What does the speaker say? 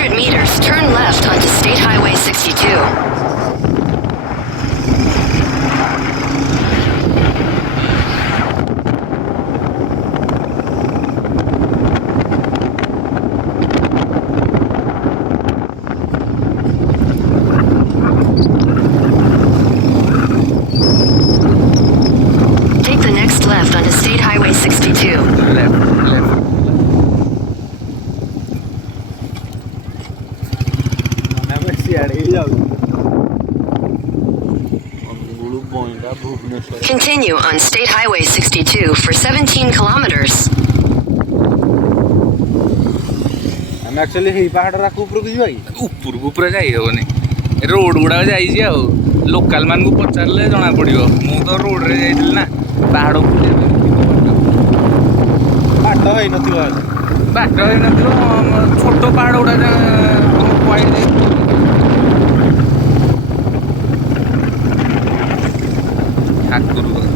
200 meters, turn left onto State Highway 62. Take the next left onto State Highway 62. Left. Continue on State Highway 62 for 17 kilometers. ଆମେ ଆକ୍ଚୁଆଲି ହେଇ ପାହାଡ଼ର ଆକୁ ଉପରକୁ ଯିବା କି? ଉପରକୁ ପୁରା ଯାଇ ହେବନି ରୋଡ଼ ଗୁଡ଼ାକ ଯାଇଛି ଆଉ ଲୋକାଲ ମାନଙ୍କୁ ପଚାରିଲେ ଜଣା ପଡ଼ିବ ମୁଁ ତ ରୋଡ଼ରେ ଯାଇଥିଲି ନା ପାହାଡ଼ ଉପରକୁ ବାଟ ହେଇନଥିବ ବାଟ ହେଇନଥିବ ଛୋଟ ପାହାଡ଼ ଗୁଡ଼ା କୁଆଡ଼େ ଠାକୁର